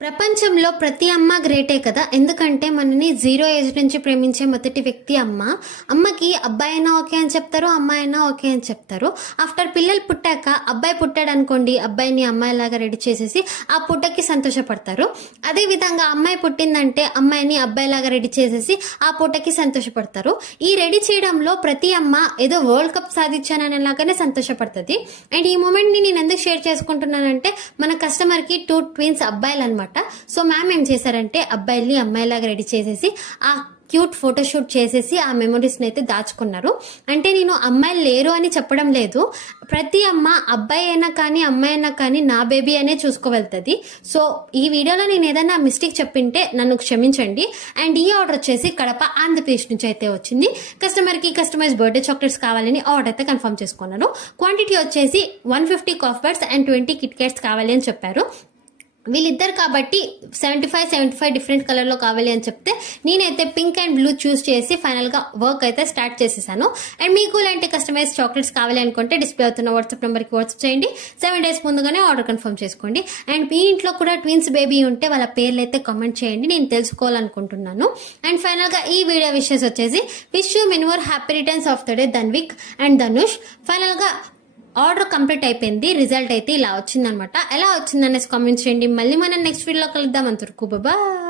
ప్రపంచంలో ప్రతి అమ్మ గ్రేటే కదా. ఎందుకంటే మనని 0 ఏజ్ నుంచి ప్రేమించే మొదటి వ్యక్తి అమ్మ. అమ్మకి అబ్బాయి అయినా ఓకే అని చెప్తారు, అమ్మాయి అయినా ఓకే అని చెప్తారు. ఆఫ్టర్ పిల్లలు పుట్టాక అబ్బాయి పుట్టాడు అనుకోండి, అబ్బాయిని అమ్మాయిలాగా రెడీ చేసేసి ఆ పుట్టకి సంతోషపడతారు. అదేవిధంగా అమ్మాయి పుట్టిందంటే అమ్మాయిని అబ్బాయిలాగా రెడీ చేసేసి ఆ పుట్టకి సంతోషపడతారు. ఈ రెడీ చేయడంలో ప్రతి అమ్మ ఏదో వరల్డ్ కప్ సాధించాననేలాగానే సంతోషపడుతుంది. అండ్ ఈ మూమెంట్ని నేను ఎందుకు షేర్ చేసుకుంటున్నానంటే, మన కస్టమర్కి 2 ట్విన్స్ అబ్బాయిలు అనమాట. సో మ్యామ్ ఏం చేశారంటే అబ్బాయిల్ని అమ్మాయిలాగా రెడీ చేసేసి ఆ క్యూట్ ఫోటోషూట్ చేసేసి ఆ మెమొరీస్ని అయితే దాచుకున్నారు. అంటే నేను అమ్మాయిలు లేరు అని చెప్పడం లేదు. ప్రతి అమ్మ అబ్బాయి అయినా కానీ అమ్మాయి అయినా కానీ నా బేబీ అనే చూసుకోగలుగుతుంది. సో ఈ వీడియోలో నేను ఏదైనా మిస్టేక్ చెప్పింటే నన్ను క్షమించండి. అండ్ ఈ ఆర్డర్ వచ్చేసి కడప ఆంధ్రప్రదేశ్ నుంచి అయితే వచ్చింది. కస్టమర్కి కస్టమైజ్ బర్త్డే చాక్లెట్స్ కావాలని ఆర్డర్ అయితే కన్ఫర్మ్ చేసుకున్నాను. క్వాంటిటీ వచ్చేసి 150 కాఫ్ బర్డ్స్ అండ్ 20 కిట్ క్యాట్స్ కావాలి అని చెప్పారు. వీళ్ళిద్దరు కాబట్టి 75 డిఫరెంట్ కలర్లో కావాలి అని చెప్తే నేనైతే పింక్ అండ్ బ్లూ చూస్ చేసి ఫైనల్గా వర్క్ అయితే స్టార్ట్ చేసేసాను. అండ్ మీకు ఇలాంటి కస్టమైజ్ చాక్లెట్స్ కావాలి అనుకుంటే డిస్ప్లే అవుతున్న వాట్సాప్ నెంబర్కి వాట్సాప్ చేయండి. 7 డేస్ ముందుగానే ఆర్డర్ కన్ఫర్మ్ చేసుకోండి. అండ్ మీ ఇంట్లో కూడా ట్విన్స్ బేబీ ఉంటే వాళ్ళ పేర్లు అయితే కామెంట్ చేయండి, నేను తెలుసుకోవాలనుకుంటున్నాను. అండ్ ఫైనల్గా ఈ వీడియో విషెస్ వచ్చేసి wish you many more happy returns of the day Dhanvik and Dhanush. ఫైనల్గా ఆర్డర్ కంప్లీట్ అయిపోయింది. రిజల్ట్ అయితే ఇలా వచ్చిందనమాట. ఎలా వచ్చిందనేసి కామెంట్ చేయండి. మళ్ళీ మనం నెక్స్ట్ వీడియోలో కలుద్దాం. అంతవరకు బాయ్.